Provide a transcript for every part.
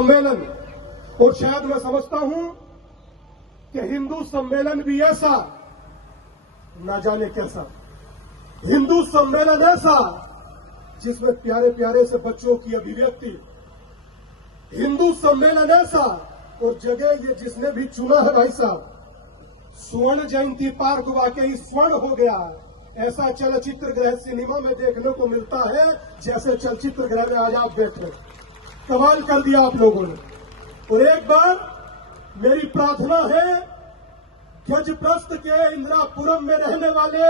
सम्मेलन, और शायद मैं समझता हूं कि हिंदू सम्मेलन भी ऐसा, ना जाने कैसा हिंदू सम्मेलन ऐसा जिसमें प्यारे प्यारे से बच्चों की अभिव्यक्ति, हिंदू सम्मेलन ऐसा, और जगह ये जिसने भी चुना है भाई साहब, स्वर्ण जयंती पार्क वाकई स्वर्ण हो गया। ऐसा चलचित्र गृह सिनेमा में देखने को मिलता है जैसे चलचित्र गृह में आज आप बैठे। कमाल कर दिया आप लोगों ने। और एक बार मेरी प्रार्थना है, गजप्रस्थ के इंदिरापुरम में रहने वाले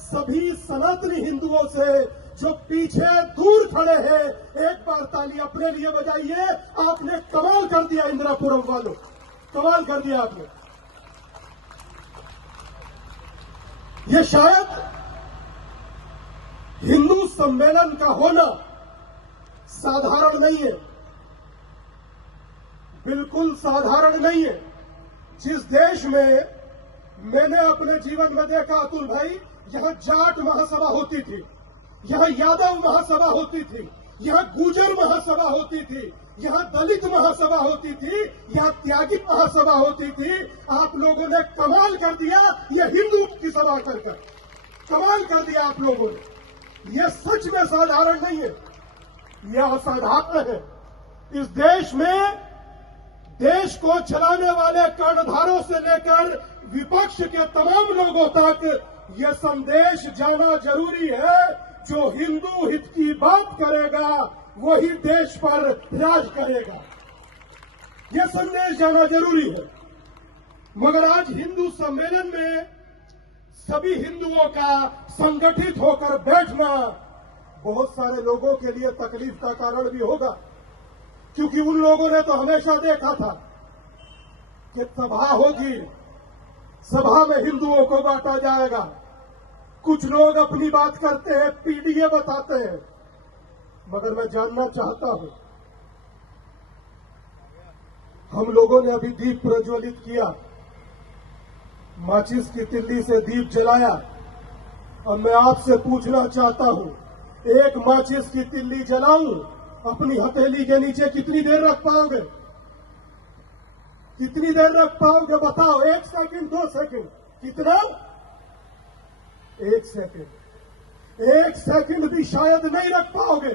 सभी सनातनी हिंदुओं से जो पीछे दूर खड़े हैं, एक बार ताली अपने लिए बजाइए। आपने कमाल कर दिया इंदिरापुरम वालों, कमाल कर दिया आपने। ये शायद हिंदू सम्मेलन का होना साधारण नहीं है, बिल्कुल साधारण नहीं है। जिस देश में मैंने अपने जीवन में देखा अतुल भाई, यहां जाट महासभा होती थी, यहां यादव महासभा होती थी, यहां गुर्जर महासभा होती थी, यहां दलित महासभा होती थी, यहां त्यागी महासभा होती थी। आप लोगों ने कमाल कर दिया, ये हिंदू की सभा कर कमाल कर दिया आप लोगों ने। ये सच में साधारण नहीं है, यह असाधारण है। इस देश में देश को चलाने वाले कर्णधारों से लेकर विपक्ष के तमाम लोगों तक यह संदेश जाना जरूरी है, जो हिंदू हित की बात करेगा वही देश पर राज करेगा। यह संदेश जाना जरूरी है। मगर आज हिंदू सम्मेलन में सभी हिंदुओं का संगठित होकर बैठना बहुत सारे लोगों के लिए तकलीफ का कारण भी होगा, क्योंकि उन लोगों ने तो हमेशा देखा था कि सभा होगी, सभा में हिंदुओं को बांटा जाएगा। कुछ लोग अपनी बात करते हैं, पीडीए बताते हैं, मगर मैं जानना चाहता हूं, हम लोगों ने अभी दीप प्रज्वलित किया, माचिस की तिल्ली से दीप जलाया, और मैं आपसे पूछना चाहता हूं, एक माचिस की तिल्ली जलाऊं, अपनी हथेली के नीचे कितनी देर रख पाओगे? कितनी देर रख पाओगे बताओ? 1 सेकंड, 2 सेकंड, कितना? 1 सेकंड। 1 सेकंड भी शायद नहीं रख पाओगे।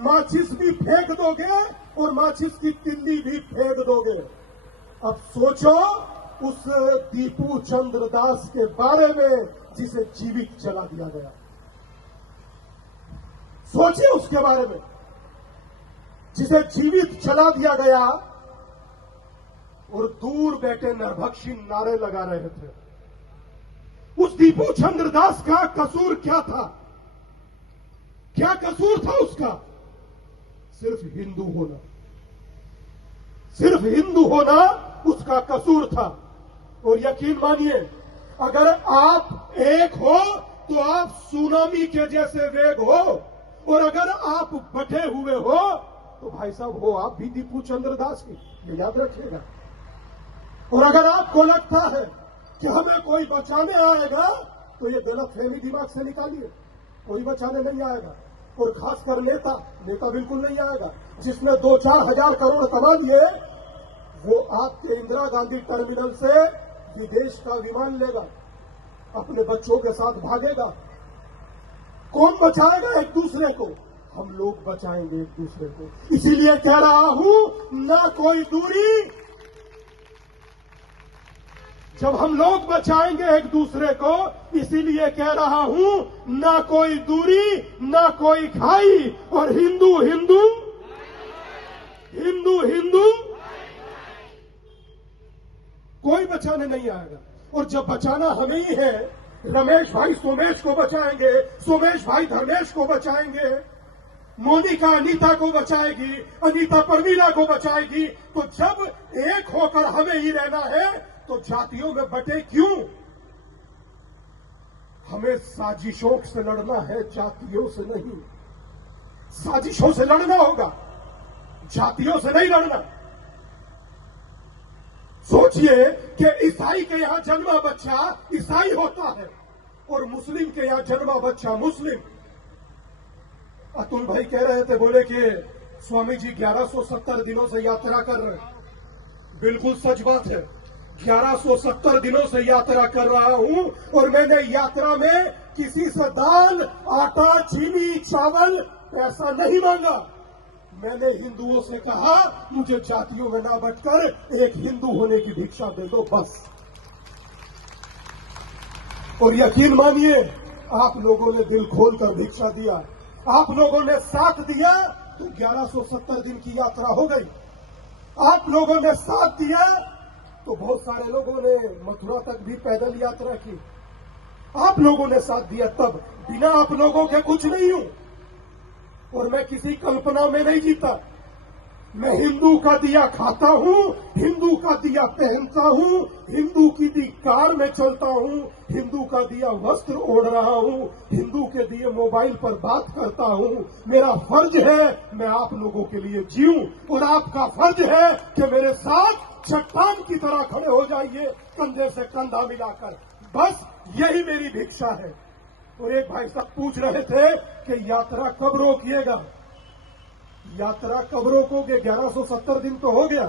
माचिस भी फेंक दोगे और माचिस की तिल्ली भी फेंक दोगे। अब सोचो उस दीपू चंद्र दास के बारे में जिसे जीवित जला दिया गया। सोचिए उसके बारे में जिसे जीवित जला दिया गया, और दूर बैठे नरभक्षी नारे लगा रहे थे। उस दीपू चंद्र दास का कसूर क्या था? क्या कसूर था उसका? सिर्फ हिंदू होना, सिर्फ हिंदू होना उसका कसूर था। और यकीन मानिए, अगर आप एक हो तो आप सुनामी के जैसे वेग हो, और अगर आप बटे हुए हो तो भाई साहब हो आप भी दीपू चंद्र दास की, ये याद रखिएगा। और अगर आपको लगता है कि हमें कोई बचाने आएगा, तो ये गलतफहमी दिमाग से निकालिए, कोई बचाने नहीं आएगा। और खासकर नेता बिल्कुल नहीं आएगा। जिसने 2-4 हजार करोड़ कमा दिए, वो आपके इंदिरा गांधी टर्मिनल से विदेश का विमान लेगा, अपने बच्चों के साथ भागेगा। कौन बचाएगा एक दूसरे को? हम लोग बचाएंगे एक दूसरे को। इसीलिए कह रहा हूं, ना कोई दूरी। जब हम लोग बचाएंगे एक दूसरे को, इसीलिए कह रहा हूं, ना कोई दूरी, ना कोई खाई, और हिंदू हिंदू, हिंदू हिंदू, कोई बचाने नहीं आएगा। और जब बचाना हमें ही है, रमेश भाई सोमेश को बचाएंगे, सोमेश भाई धर्मेश को बचाएंगे, मोनिका अनीता को बचाएगी, अनीता परवीना को बचाएगी। तो जब एक होकर हमें ही रहना है, तो जातियों में बटे क्यों? हमें साजिशों से लड़ना है, जातियों से नहीं। साजिशों से लड़ना होगा, जातियों से नहीं लड़ना। सोचिए कि ईसाई के यहां जन्मा बच्चा ईसाई होता है, और मुस्लिम के यहां जन्मा बच्चा मुस्लिम। अतुल भाई कह रहे थे, बोले कि स्वामी जी 1170 दिनों से यात्रा कर रहे हैं। बिल्कुल सच बात है, 1170 दिनों से यात्रा कर रहा हूं और मैंने यात्रा में किसी से दाल, आटा, चीनी, चावल, पैसा नहीं मांगा। मैंने हिंदुओं से कहा मुझे जातियों में ना बंटकर एक हिंदू होने की भिक्षा दे दो, बस। और यकीन मानिए, आप लोगों ने दिल खोलकर भिक्षा दिया, आप लोगों ने साथ दिया तो 1170 दिन की यात्रा हो गई। आप लोगों ने साथ दिया तो बहुत सारे लोगों ने मथुरा तक भी पैदल यात्रा की। आप लोगों ने साथ दिया, तब बिना आप लोगों के कुछ नहीं हूं और मैं किसी कल्पना में नहीं जीता। मैं हिंदू का दिया खाता हूं, हिंदू का दिया पहनता हूं, हिंदू की दी कार में चलता हूं, हिंदू का दिया वस्त्र ओढ़ रहा हूं, हिंदू के दिए मोबाइल पर बात करता हूं। मेरा फर्ज है मैं आप लोगों के लिए जीऊं और आपका फर्ज है कि मेरे साथ चट्टान की तरह खड़े हो जाइए, कंधे से कंधा मिलाकर। बस यही मेरी भिक्षा है। और एक भाई साहब पूछ रहे थे कि यात्रा कब रोकिएगा, यात्रा कब रोकोगे, 1170 दिन तो हो गया।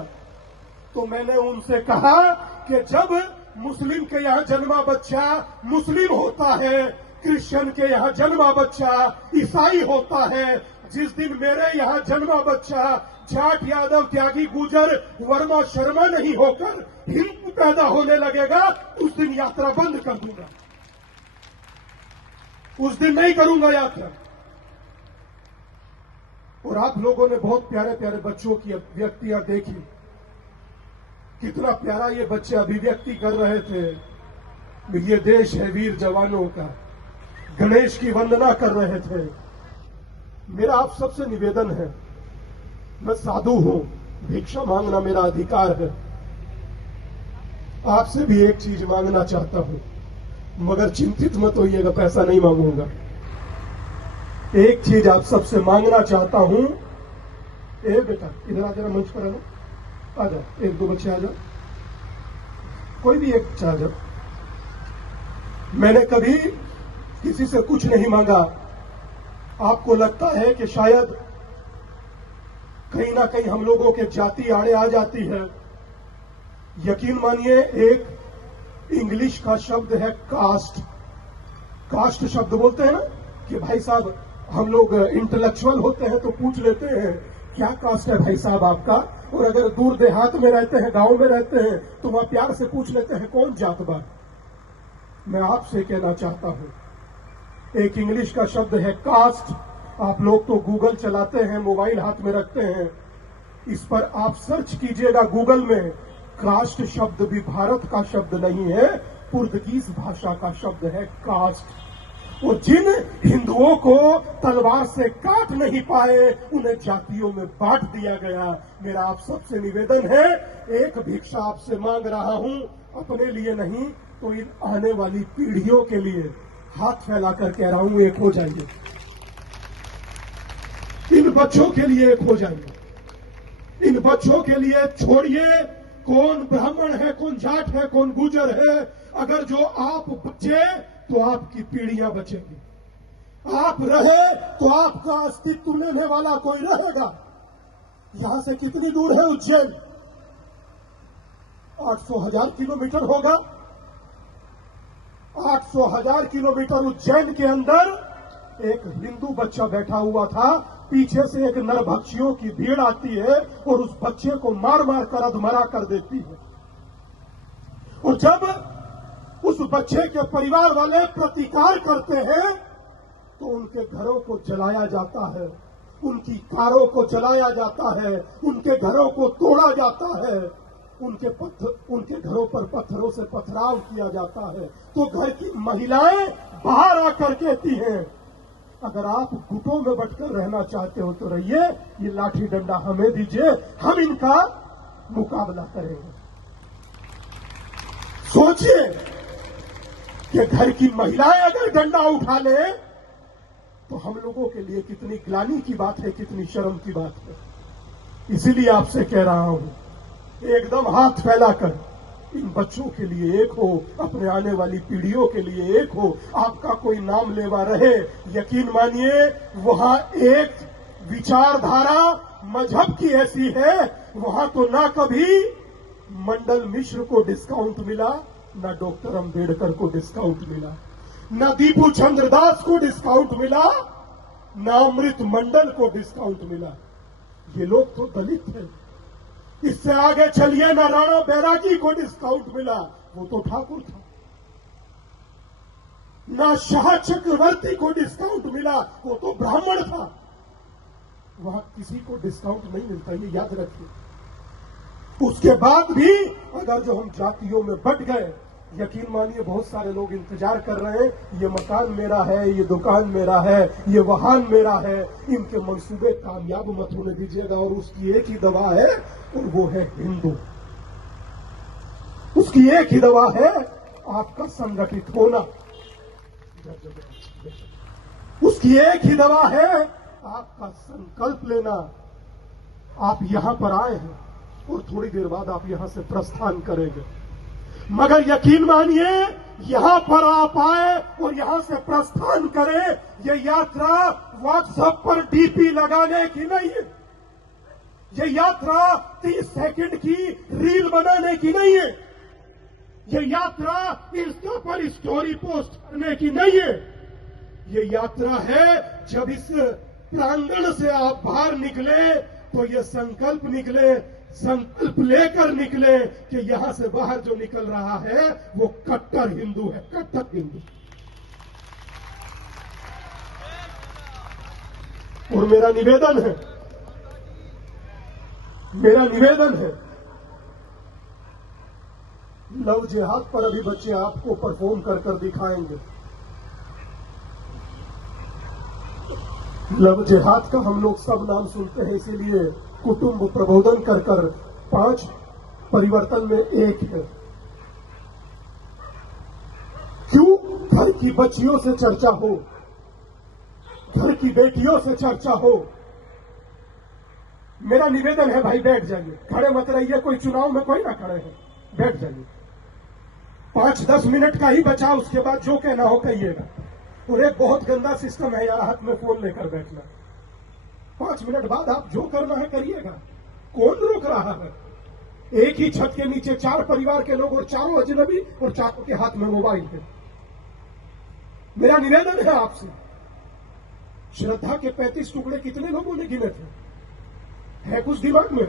तो मैंने उनसे कहा कि जब मुस्लिम के यहां जन्मा बच्चा मुस्लिम होता है, क्रिश्चियन के यहां जन्मा बच्चा ईसाई होता है, जिस दिन मेरे यहां जन्मा बच्चा जाट, यादव, त्यागी, गुजर, वर्मा, शर्मा नहीं होकर हिंदू पैदा होने लगेगा, उस दिन यात्रा बंद कर दूंगा, उस दिन नहीं करूंगा यात्रा। और आप लोगों ने बहुत प्यारे प्यारे बच्चों की अभिव्यक्तियां देखी, कितना प्यारा ये बच्चे अभिव्यक्ति कर रहे थे, ये देश है वीर जवानों का, गणेश की वंदना कर रहे थे। मेरा आप सबसे निवेदन है, मैं साधु हूं, भिक्षा मांगना मेरा अधिकार है। आपसे भी एक चीज मांगना चाहता हूं, मगर चिंतित मत होइएगा, पैसा नहीं मांगूंगा। एक चीज आप सबसे मांगना चाहता हूं। ए बेटा इधर आ, जरा मंच पर आना, आ जाओ, एक दो बच्चे आ जाओ, कोई भी एक बच्चा आ जाओ। मैंने कभी किसी से कुछ नहीं मांगा। आपको लगता है कि शायद कहीं ना कहीं हम लोगों के जाति आड़े आ जाती है। यकीन मानिए, एक इंग्लिश का शब्द है कास्ट। कास्ट शब्द बोलते हैं ना कि भाई साहब, हम लोग इंटेलेक्चुअल होते हैं तो पूछ लेते हैं क्या कास्ट है भाई साहब आपका, और अगर दूर देहात में रहते हैं, गांव में रहते हैं, तो वहां प्यार से पूछ लेते हैं कौन जात बा। मैं आपसे कहना चाहता हूं, एक इंग्लिश का शब्द है कास्ट। आप लोग तो गूगल चलाते हैं, मोबाइल हाथ में रखते हैं, इस पर आप सर्च कीजिएगा गूगल में। कास्ट शब्द भी भारत का शब्द नहीं है, पुर्तगीज भाषा का शब्द है कास्ट। और जिन हिंदुओं को तलवार से काट नहीं पाए, उन्हें जातियों में बांट दिया गया। मेरा आप सबसे निवेदन है, एक भिक्षा आपसे मांग रहा हूं, अपने लिए नहीं तो इन आने वाली पीढ़ियों के लिए हाथ फैलाकर कह रहा हूं, एक हो जाइए। इन बच्चों के लिए एक हो जाइए। इन बच्चों के लिए छोड़िए कौन ब्राह्मण है, कौन जाट है, कौन गुजर है। अगर जो आप बचे तो आपकी पीढ़ियां बचेंगी, आप रहे तो आपका अस्तित्व लेने वाला कोई रहेगा। यहां से कितनी दूर है उज्जैन? 800,000 किलोमीटर होगा। 800,000 किलोमीटर उज्जैन के अंदर एक हिंदू बच्चा बैठा हुआ था, पीछे से एक नरभक्षियों की भीड़ आती है और उस बच्चे को मार मार कर अधमरा कर देती है। और जब उस बच्चे के परिवार वाले प्रतिकार करते हैं तो उनके घरों को जलाया जाता है, उनकी कारों को जलाया जाता है, उनके घरों को तोड़ा जाता है, उनके घरों पर पत्थरों से पथराव किया जाता है। तो घर की महिलाएं बाहर आकर कहती हैं, अगर आप गुटों में बटकर रहना चाहते हो तो रहिए, ये लाठी डंडा हमें दीजिए, हम इनका मुकाबला करेंगे। सोचिए कि घर की महिलाएं अगर डंडा उठा ले तो हम लोगों के लिए कितनी ग्लानि की बात है, कितनी शर्म की बात है। इसीलिए आपसे कह रहा हूं, एकदम हाथ फैलाकर इन बच्चों के लिए एक हो, अपने आने वाली पीढ़ियों के लिए एक हो। आपका कोई नाम लेवा रहे, यकीन मानिए वहां एक विचारधारा मजहब की ऐसी है, वहां तो ना कभी मंडल मिश्र को डिस्काउंट मिला, ना डॉक्टर अंबेडकर को डिस्काउंट मिला, ना दीपू चंद्र दास को डिस्काउंट मिला, ना अमृत मंडल को डिस्काउंट मिला। ये लोग तो दलित थे। इससे आगे चलिए, ना राणा बैरागी को डिस्काउंट मिला, वो तो ठाकुर था। ना शाह चक्रवर्ती को डिस्काउंट मिला, वो तो ब्राह्मण था। वहां किसी को डिस्काउंट नहीं मिलता, ये याद रखिए। उसके बाद भी अगर जो हम जातियों में बंट गए, यकीन मानिए बहुत सारे लोग इंतजार कर रहे हैं, ये मकान मेरा है, ये दुकान मेरा है, ये वाहन मेरा है। इनके मंसूबे कामयाब मत होने दीजिएगा। और उसकी एक ही दवा है, और वो है हिंदू। उसकी एक ही दवा है, आपका संगठित होना। उसकी एक ही दवा है, आपका संकल्प लेना। आप यहां पर आए हैं और थोड़ी देर बाद आप यहां से प्रस्थान करेंगे, मगर यकीन मानिए यहां पर आप आए और यहां से प्रस्थान करें, ये यात्रा व्हाट्सएप पर डीपी लगाने की नहीं है। ये यात्रा 30 सेकंड की रील बनाने की नहीं है। ये यात्रा इंस्टा पर स्टोरी पोस्ट करने की नहीं है। ये यात्रा है, जब इस प्रांगण से आप बाहर निकले तो ये संकल्प निकले, संकल्प लेकर निकले कि यहां से बाहर जो निकल रहा है वो कट्टर हिंदू है, कट्टर हिंदू। और मेरा निवेदन है, लव जिहाद पर अभी बच्चे आपको परफॉर्म कर दिखाएंगे। लव जिहाद का हम लोग सब नाम सुनते हैं, इसीलिए कुटुंब प्रबोधन कर 5 परिवर्तन में एक है। क्यों? घर की बच्चियों से चर्चा हो, घर की बेटियों से चर्चा हो। मेरा निवेदन है भाई, बैठ जाइए, खड़े मत रहिए। कोई चुनाव में कोई ना खड़े है, बैठ जाइए। 5-10 मिनट का ही बचा, उसके बाद जो कहना हो कहिएगा। और एक बहुत गंदा सिस्टम है यार, हाथ में फोन लेकर बैठना। 5 मिनट बाद आप जो करना है करिएगा, कौन रोक रहा है? एक ही छत के नीचे 4 परिवार के लोग और चारों अजनबी, और चारों के हाथ में मोबाइल है। मेरा निवेदन है आपसे, श्रद्धा के 35 टुकड़े कितने लोगों ने गिने थे? है कुछ दिमाग में?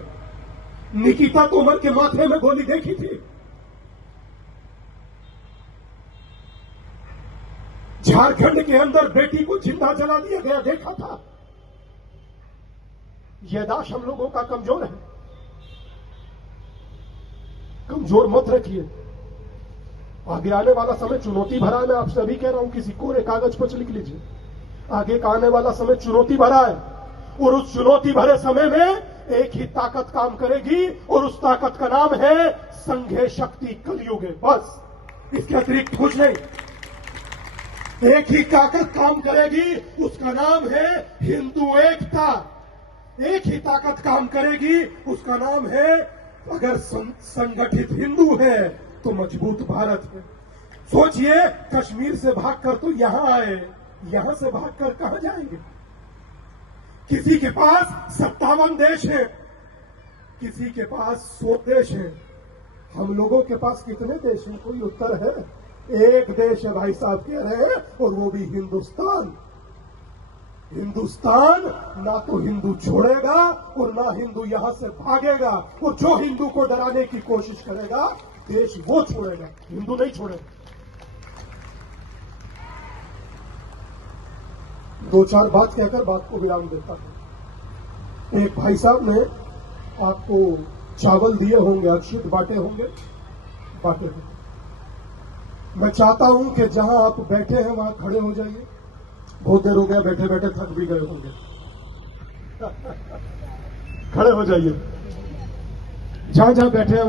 निकिता तोमर के माथे में गोली देखी थी? झारखंड के अंदर बेटी को जिंदा जला दिया गया, देखा था? याददाश्त हम लोगों का कमजोर है। कमजोर मत रखिए। आगे आने वाला समय चुनौती भरा है। मैं आपसे अभी कह रहा हूं, किसी कोरे कागज पर लिख लीजिए, आगे का आने वाला समय चुनौती भरा है। और उस चुनौती भरे समय में एक ही ताकत काम करेगी, और उस ताकत का नाम है संघे शक्ति कलयुग। बस, इसके अतिरिक्त कुछ नहीं। एक ही ताकत काम करेगी, उसका नाम है हिंदू एकता। एक ही ताकत काम करेगी, उसका नाम है, अगर संगठित हिंदू है तो मजबूत भारत है। सोचिए, कश्मीर से भागकर तो यहां आए, यहां से भागकर कहां जाएंगे? किसी के पास 57 देश है, किसी के पास 100 देश है। हम लोगों के पास कितने देश हैं? कोई उत्तर है? एक देश है भाई साहब कह रहे हैं, और वो भी हिंदुस्तान। हिंदुस्तान ना तो हिंदू छोड़ेगा और ना हिंदू यहां से भागेगा। और जो हिंदू को डराने की कोशिश करेगा, देश वो छोड़ेगा, हिंदू नहीं छोड़ेगा। 2-4 बात कहकर बात को विराम देता हूं। एक भाई साहब ने आपको चावल दिए होंगे, अक्षत बांटे होंगे। मैं चाहता हूं कि जहां आप बैठे हैं वहां खड़े हो जाइए। बहुत देर हो गया, बैठे बैठे थक भी गए होंगे। खड़े हो जाइए, जहां जहां बैठे हैं